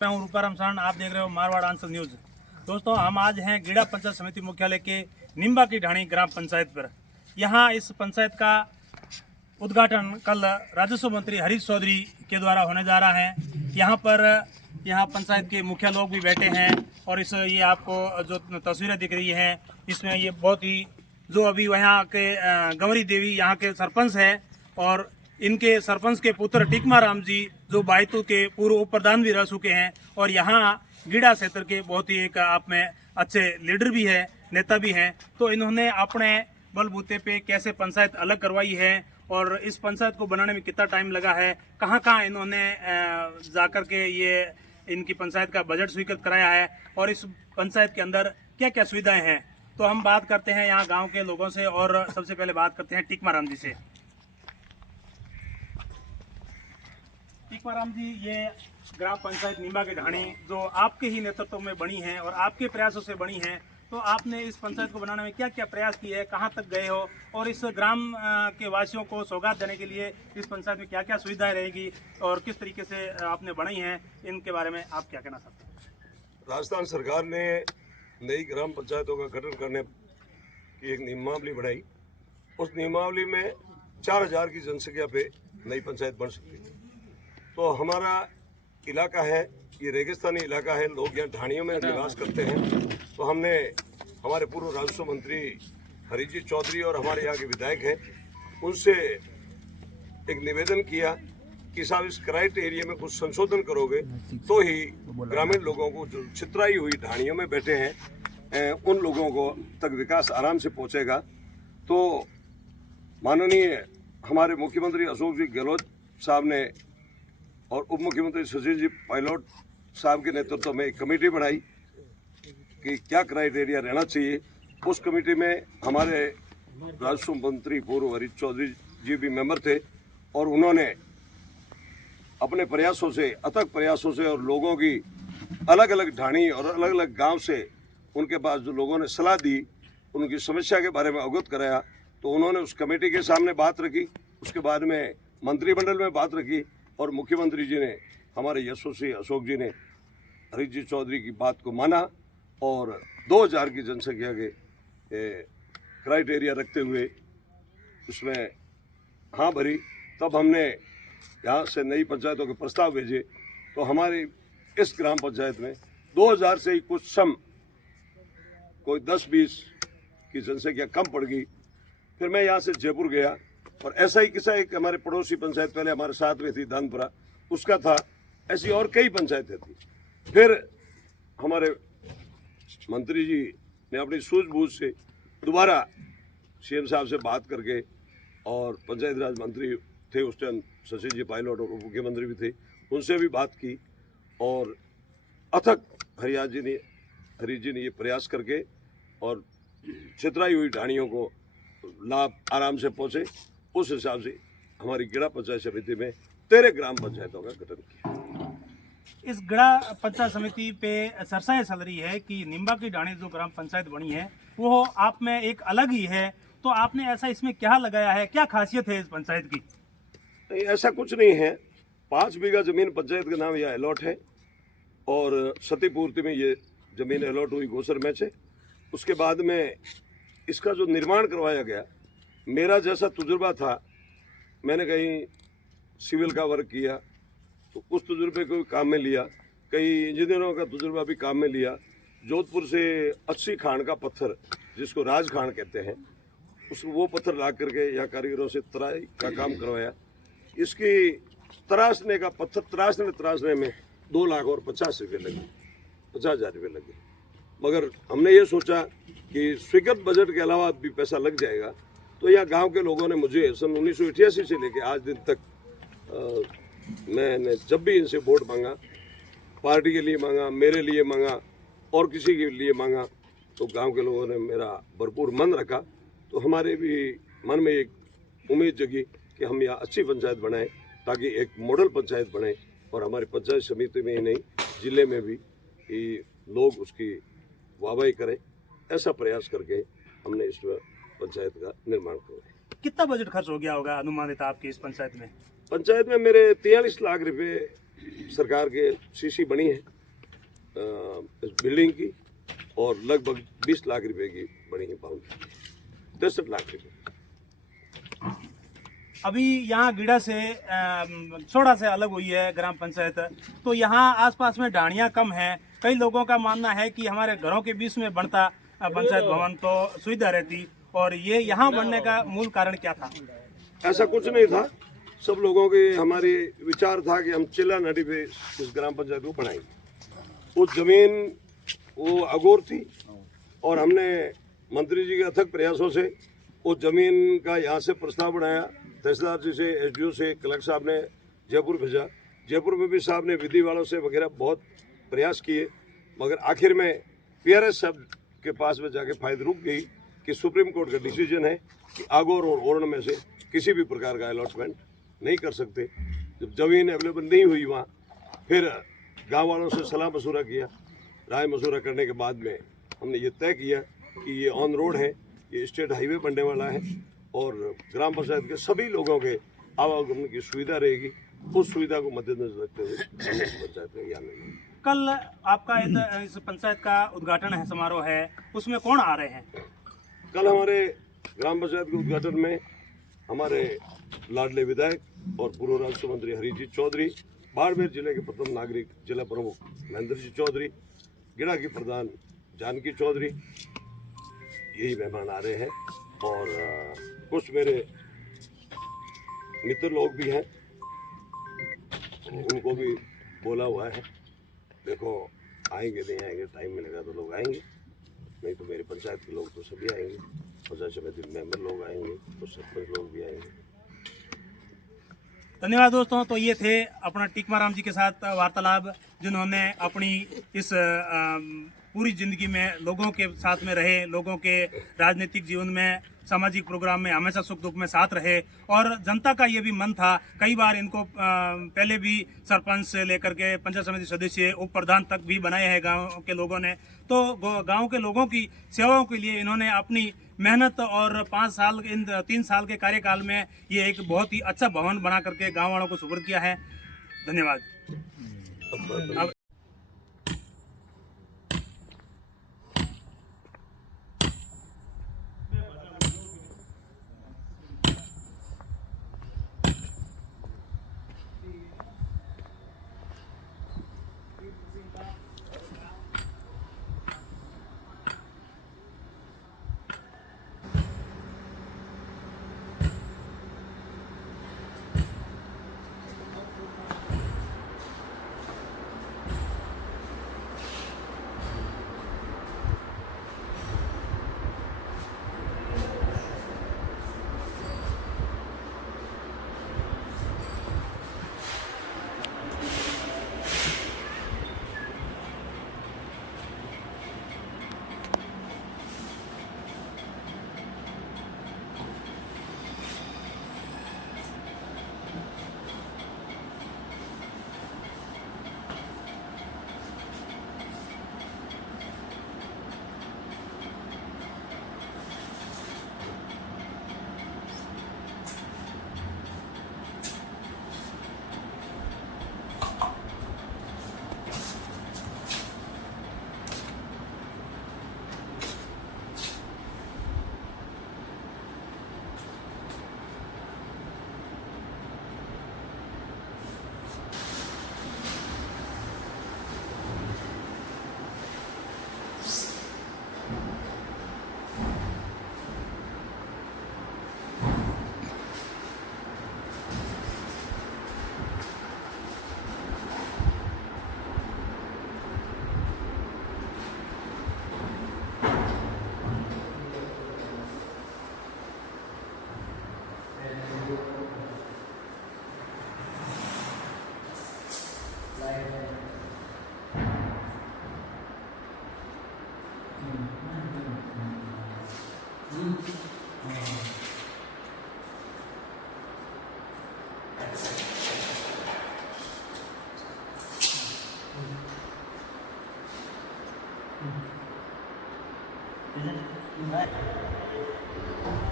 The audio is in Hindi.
मैं हूं रूपाराम सारण, आप देख रहे हो मारवाड़ आंचल न्यूज। दोस्तों, हम आज हैं गीड़ा पंचायत समिति मुख्यालय के निम्बा की ढाणी ग्राम पंचायत पर। यहां इस पंचायत का उद्घाटन कल राजस्व मंत्री हरीश चौधरी के द्वारा होने जा रहा है। यहाँ पंचायत के मुखिया लोग भी बैठे हैं और ये आपको जो तस्वीरें दिख रही हैं इसमें ये बहुत ही जो अभी यहाँ के गंवरी देवी यहाँ के सरपंच है और इनके सरपंच के पुत्र टिकमा राम जी जो बायतू के पूर्व उप प्रधान भी रह चुके हैं और यहाँ गीड़ा क्षेत्र के बहुत ही एक आप में अच्छे लीडर भी है, नेता भी हैं। तो इन्होंने अपने बलबूते पे कैसे पंचायत अलग करवाई है और इस पंचायत को बनाने में कितना टाइम लगा है, कहाँ इन्होंने जाकर के ये इनकी पंचायत का बजट स्वीकृत कराया है और इस पंचायत के अंदर क्या क्या सुविधाएं हैं। तो हम बात करते हैं यहाँ गांव के लोगों से और सबसे पहले बात करते हैं टिकमा राम जी से। टिकमा राम जी, ये ग्राम पंचायत निम्बा की ढाणी जो आपके ही नेतृत्व में बनी है और आपके प्रयासों से बनी है, तो आपने इस पंचायत को बनाने में क्या क्या प्रयास किए हैं, कहाँ तक गए हो और इस ग्राम के वासियों को सौगात देने के लिए इस पंचायत में क्या क्या सुविधाएं रहेगी और किस तरीके से आपने बनाई हैं, इनके बारे में आप क्या कहना चाहते हैं? राजस्थान सरकार ने नई ग्राम पंचायतों का गठन करने की एक नियमावली बनाई। उस नियमावली में 4000 की जनसंख्या पे नई पंचायत बन सकती है। तो हमारा इलाका है, ये रेगिस्तानी इलाका है, लोग यहाँ ढाणियों में निवास करते हैं। तो हमने हमारे पूर्व राजस्व मंत्री हरीश जी चौधरी और हमारे यहाँ के विधायक हैं, उनसे एक निवेदन किया कि साहब इस क्राइटेरिया में कुछ संशोधन करोगे तो ही ग्रामीण लोगों को जो छितराई हुई ढाणियों में बैठे हैं उन लोगों को तक विकास आराम से पहुंचेगा। तो माननीय हमारे मुख्यमंत्री अशोक जी गहलोत साहब ने और उप मुख्यमंत्री सचिन जी पायलट साहब के नेतृत्व में एक कमेटी बनाई कि क्या क्राइटेरिया रहना चाहिए। उस कमेटी में हमारे राजस्व मंत्री पूर्व हरीश चौधरी जी भी मेंबर थे और उन्होंने अपने प्रयासों से, अथक प्रयासों से और लोगों की अलग अलग ढाणी और अलग अलग गांव से उनके पास जो लोगों ने सलाह दी, उनकी समस्या के बारे में अवगत कराया। तो उन्होंने उस कमेटी के सामने बात रखी, उसके बाद में मंत्रिमंडल में बात रखी और मुख्यमंत्री जी ने, हमारे यशस्वी अशोक जी ने हरीश जी चौधरी की बात को माना और 2000 की जनसंख्या के क्राइटेरिया रखते हुए उसमें हाँ भरी। तब हमने यहाँ से नई पंचायतों के प्रस्ताव भेजे। तो हमारी इस ग्राम पंचायत में 2000 से ही कुछ कोई 10-20 की जनसंख्या कम पड़ गई। फिर मैं यहाँ से जयपुर गया और ऐसा ही किस्सा एक हमारे पड़ोसी पंचायत पहले हमारे साथ में थी दानपुरा, उसका था, ऐसी और कई पंचायतें थी। फिर हमारे मंत्री जी ने अपनी सूझबूझ से दोबारा सीएम साहब से बात करके, और पंचायत राज मंत्री थे उस टाइम सचिन जी पायलट और उप मुख्यमंत्री भी थे, उनसे भी बात की और अथक हरीश जी ने ये प्रयास करके और छितराई हुई ढाणियों को लाभ आराम से पहुँचे। उस हिसाब से हमारी गीड़ा पंचायत समिति में 13 ग्राम पंचायतों का गठन किया। इस गीड़ा पंचायत समिति पे चर्चाएं चल रही है कि निम्बा की ढाणी जो ग्राम पंचायत बनी है वो आप में एक अलग ही है, तो आपने ऐसा इसमें क्या लगाया है, क्या खासियत है इस पंचायत की? नहीं, ऐसा कुछ नहीं है। 5 बीघा जमीन पंचायत का नाम यह अलॉट है और क्षतिपूर्ति में ये जमीन अलॉट हुई गोसर में से। उसके बाद में इसका जो निर्माण करवाया गया, मेरा जैसा तजुर्बा था, मैंने कहीं सिविल का वर्क किया तो उस तजुर्बे को भी काम में लिया, कई इंजीनियरों का तजुर्बा भी काम में लिया। जोधपुर से 80 खान का पत्थर, जिसको राज खान कहते हैं, वो पत्थर ला करके यहाँ कारीगरों से तराई का काम करवाया। इसकी तराशने का पत्थर तराशने में 2,50,000 रुपये लगे, 50,000 रुपये लगे। मगर हमने ये सोचा कि स्वीकृत बजट के अलावा भी पैसा लग जाएगा। तो यहाँ गांव के लोगों ने मुझे सन 1988 से लेके आज दिन तक मैंने जब भी इनसे वोट मांगा, पार्टी के लिए मांगा, मेरे लिए मांगा और किसी के लिए मांगा, तो गांव के लोगों ने मेरा भरपूर मन रखा। तो हमारे भी मन में एक उम्मीद जगी कि हम यहाँ अच्छी पंचायत बनाएं ताकि एक मॉडल पंचायत बने और हमारी पंचायत समिति में ही नहीं, जिले में भी लोग उसकी वाहवाही करें। ऐसा प्रयास करके हमने इस पंचायत का निर्माण करवाया। कितना बजट खर्च हो गया होगा अनुमानित आपकी इस पंचायत में? पंचायत में मेरे 43 लाख रुपए सरकार के सीसी बनी है इस बिल्डिंग की, और लगभग 20 लाख रुपए की बनी है बाउंड्री, 63 लाख रुपए। अभी यहाँ गीड़ा से छोड़ा से अलग हुई है ग्राम पंचायत, तो यहाँ आसपास में ढाणियाँ कम हैं। कई लोगों का मानना है कि हमारे घरों के बीच में बनता पंचायत भवन तो सुविधा रहती, और ये यहाँ बनने का मूल कारण क्या था? ऐसा कुछ नहीं था, सब लोगों के हमारे विचार था कि हम चिल्ला नदी पे इस ग्राम पंचायत को बनाएंगे। वो जमीन वो अगोर थी, और हमने मंत्री जी के अथक प्रयासों से उस जमीन का यहाँ से प्रस्ताव बनाया, तहसीलदार जी से, एसडीओ से, कलेक्टर साहब ने जयपुर भेजा। जयपुर में भी साहब ने विधि वालों से वगैरह बहुत प्रयास किए, मगर आखिर में पीआरएस साहब के पास में जाके फाइल रुक गई कि सुप्रीम कोर्ट का डिसीजन है कि आगोर और ओरण में से किसी भी प्रकार का अलॉटमेंट नहीं कर सकते। जब जमीन अवेलेबल नहीं हुई वहाँ, फिर गांव वालों से सलाह मशूरा किया। राय मशूरा करने के बाद में हमने ये तय किया कि ये ऑन रोड है, ये स्टेट हाईवे बनने वाला है, और ग्राम पंचायत के सभी लोगों के आवागमन की सुविधा रहेगी। उस सुविधा को मद्देनजर रखते हुए पंचायत में यहाँ नहीं। कल आपका इस पंचायत का उद्घाटन है, समारोह है, उसमें कौन आ रहे हैं? कल हमारे ग्राम पंचायत के उद्घाटन में हमारे लाडले विधायक और पूर्व राजस्व मंत्री हरीजीत चौधरी, बाड़मेर जिले के प्रथम नागरिक जिला प्रमुख महेंद्र जी चौधरी, गिड़ा की प्रधान जानकी चौधरी, यही मेहमान आ रहे हैं। और कुछ मेरे मित्र लोग भी हैं, उनको भी बोला हुआ है। देखो आएंगे नहीं आएंगे, टाइम मिलेगा तो लोग आएंगे, नहीं तो मेरे पंचायत के लोग तो सभी आएंगे, पंचायत समिति मेंबर लोग आएंगे, तो सरपंच लोग भी आएंगे। धन्यवाद दोस्तों। तो ये थे अपना टिकमाराम जी के साथ वार्तालाप, जिन्होंने अपनी इस पूरी जिंदगी में लोगों के साथ में रहे, लोगों के राजनीतिक जीवन में, सामाजिक प्रोग्राम में हमेशा सुख दुख में साथ रहे, और जनता का ये भी मन था। कई बार इनको पहले भी सरपंच से लेकर के पंचायत समिति सदस्य, उप प्रधान तक भी बनाए हैं गांव के लोगों ने। तो गांव के लोगों की सेवाओं के लिए इन्होंने अपनी मेहनत और 5 साल, इन 3 साल के कार्यकाल में ये एक बहुत ही अच्छा भवन बना करके गाँव वालों को सुपुर्द किया है। धन्यवाद। Is it?